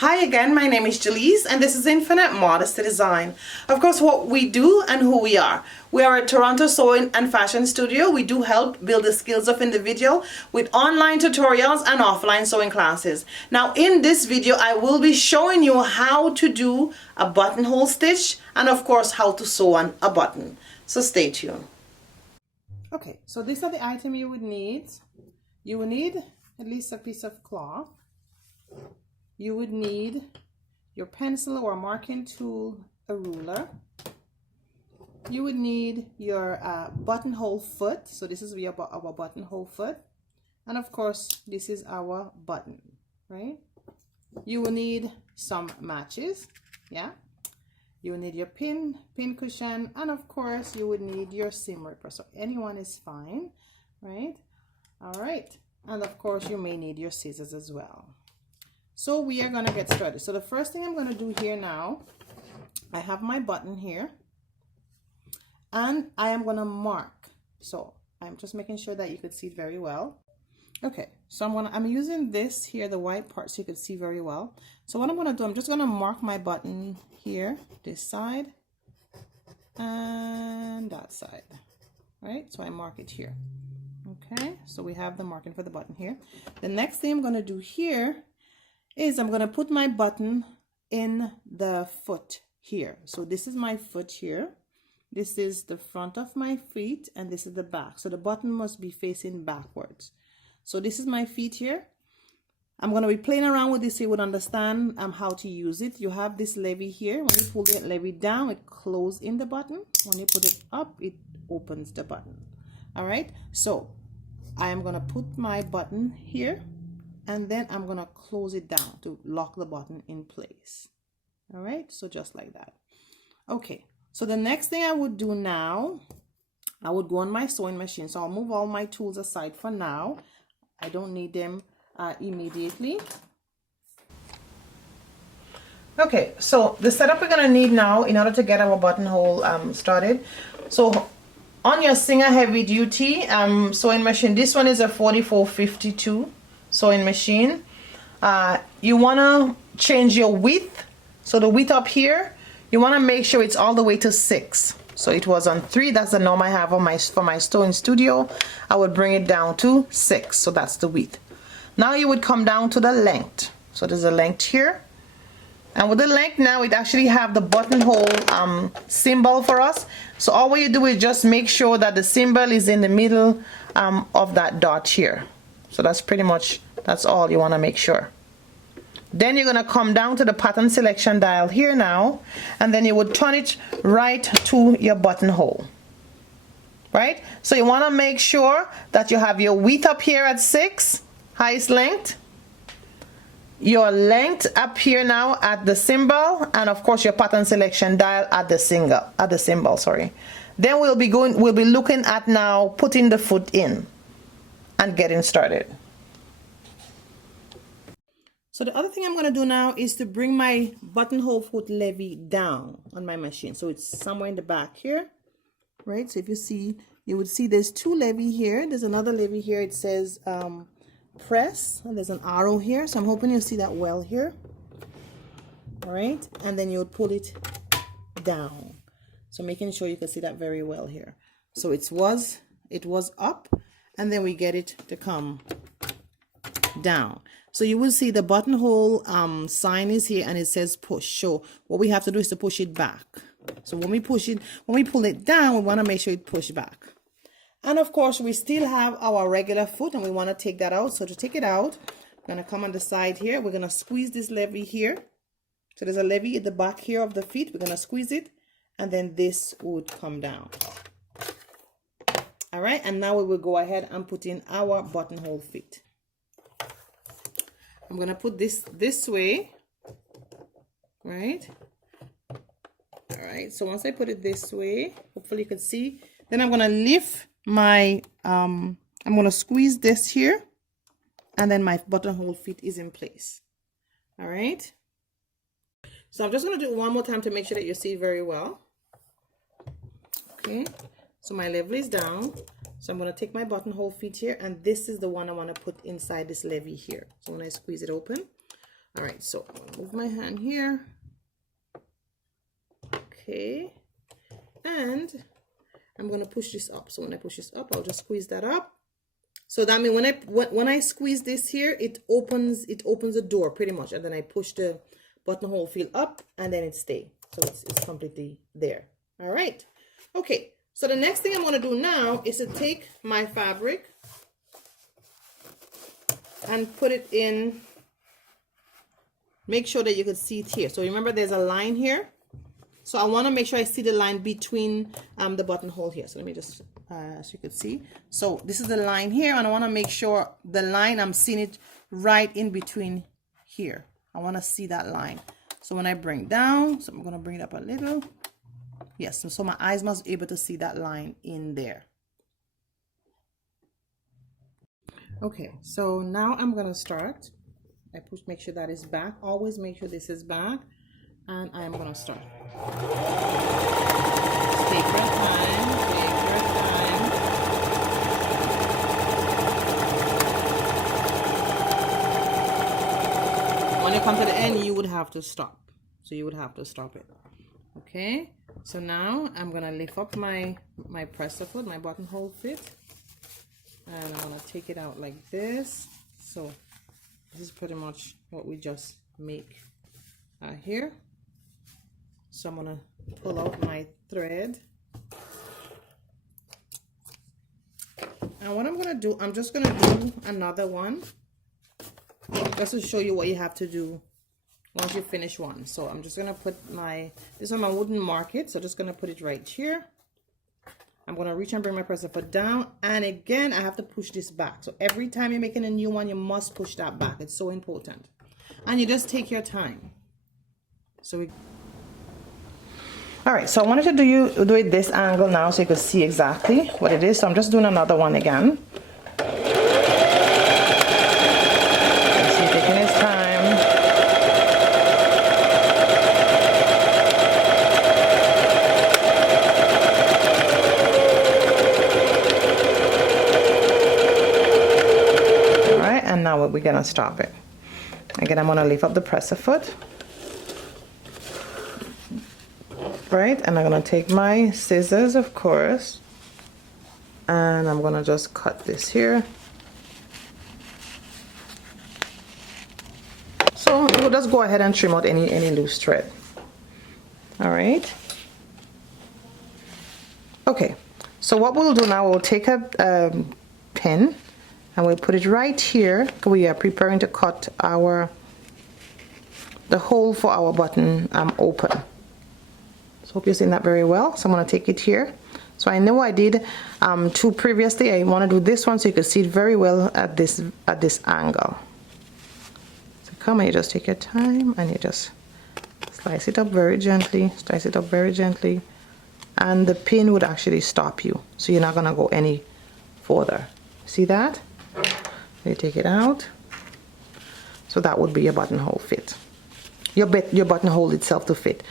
Hi again, my name is Gellis and this is Infinite Modesty Design. Of course, what we do and who we are. We are a Toronto sewing and fashion studio. We do help build the skills of individual with online tutorials and offline sewing classes. Now in this video, I will be showing you how to do a buttonhole stitch and of course how to sew on a button. So stay tuned. Okay, so these are the items you would need. You will need at least a piece of cloth. You would need your pencil or marking tool, a ruler. You would need your buttonhole foot. So this is our buttonhole foot. And of course, this is our button, right? You will need some matches, yeah? You will need your pin cushion, and of course, you would need your seam ripper. So anyone is fine, right? All right. And of course, you may need your scissors as well. So we are going to get started. So the first thing I'm going to do here now, I have my button here and I am going to mark. So I'm just making sure that you could see it very well. Okay, so I'm using this here, the white part, so you can see very well. So what I'm going to do, I'm just going to mark my button here, this side and that side, right? So I mark it here. Okay, so we have the marking for the button here. The next thing I'm going to do here is I'm going to put my button in the foot here. So this is my foot here. This is the front of my feet and this is the back. So the button must be facing backwards. So this is my feet here. I'm going to be playing around with this so you would understand how to use it. You have this levy here. When you pull the levy down, it closes in the button. When you put it up, it opens the button. All right. So I am going to put my button here. And then I'm going to close it down to lock the button in place. All right, so just like that. Okay, so the next thing I would do now, I would go on my sewing machine. So I'll move all my tools aside for now. I don't need them immediately. Okay, so the setup we're going to need now in order to get our buttonhole started. So on your Singer Heavy Duty sewing machine, this one is a 4452. sewing machine. You want to change your width. So the width up here, you want to make sure it's all the way to 6. So it was on 3. That's the norm I have on for my sewing studio. I would bring it down to 6. So that's the width. Now you would come down to the length. So there's a length here. And with the length now, it actually have the buttonhole symbol for us. So all you do is just make sure that the symbol is in the middle of that dot here. So that's pretty much, that's all you want to make sure. Then you're going to come down to the pattern selection dial here now, and then you would turn it right to your buttonhole, right? So you want to make sure that you have your width up here at 6, highest length, your length up here now at the symbol, and of course your pattern selection dial at the symbol, sorry. Then we'll be looking at now putting the foot in and getting started. So the other thing I'm going to do now is to bring my buttonhole foot levy down on my machine. So it's somewhere in the back here, right? So if you see, you would see there's 2 levy here. There's another levy here. It says press, and there's an arrow here. So I'm hoping you see that well here. All right, and then you would pull it down. So making sure you can see that very well here. So it was up. And then we get it to come down. So you will see the buttonhole sign is here and it says push. So what we have to do is to push it back. So when we pull it down, we want to make sure it pushes back. And of course, we still have our regular foot and we want to take that out. So to take it out, we're going to come on the side here. We're going to squeeze this levy here. So there's a levy at the back here of the feet. We're going to squeeze it and then this would come down. All right, and now we will go ahead and put in our buttonhole feet. I'm going to put this way, right? All right, so once I put it this way, hopefully you can see, then I'm going to lift my, I'm going to squeeze this here, and then my buttonhole feet is in place. All right. So I'm just going to do it one more time to make sure that you see very well. Okay. So my level is down. So I'm going to take my buttonhole feet here, and this is the one I want to put inside this levy here. So when I squeeze it open, All right, so I'm gonna move my hand here. Okay, and I'm gonna push this up. So when I push this up, I'll just squeeze that up. So that means when I squeeze this here, it opens the door pretty much, and then I push the buttonhole feel up, and then it stays. So it's completely there. All right. Okay. So the next thing I'm gonna do now is to take my fabric and put it in. Make sure that you can see it here. So remember, there's a line here. So I want to make sure I see the line between the buttonhole here. So let me just, so you can see. So this is the line here, and I want to make sure the line, I'm seeing it right in between here. I want to see that line. So when I bring down, so I'm going to bring it up a little. Yes, so my eyes must be able to see that line in there. Okay, so now I'm going to start. I push, make sure that is back. Always make sure this is back. And I'm going to start. Just take your time, take your time. When you come to the end, you would have to stop. So you would have to stop it. Okay, so now I'm going to lift up my presser foot, my buttonhole fit. And I'm going to take it out like this. So this is pretty much what we just make here. So I'm gonna pull out my thread, and what I'm gonna do, I'm just gonna do another one just to show you what you have to do once you finish one. So I'm just gonna put this one, I wouldn't mark it, so just gonna put it right here. I'm gonna reach and bring my presser foot down, and again I have to push this back. So every time you're making a new one, you must push that back. It's so important, and you just take your time. So all right, so I wanted to do it this angle now so you can see exactly what it is. So I'm just doing another one again. He's taking his time. All right, and now we're gonna stop it. Again, I'm gonna lift up the presser foot. Right, and I'm gonna take my scissors, of course, and I'm gonna just cut this here. So we'll just go ahead and trim out any loose thread. All right. Okay, so what we'll do now, we'll take a pin and we'll put it right here. We are preparing to cut the hole for our button open. So hope you're seeing that very well. So I'm going to take it here. So I know I did two previously. I want to do this one so you can see it very well at this angle. So come and you just take your time and you just slice it up very gently. Slice it up very gently, and the pin would actually stop you, so you're not going to go any further. See that? You take it out. So that would be your buttonhole fit. Your buttonhole itself to fit.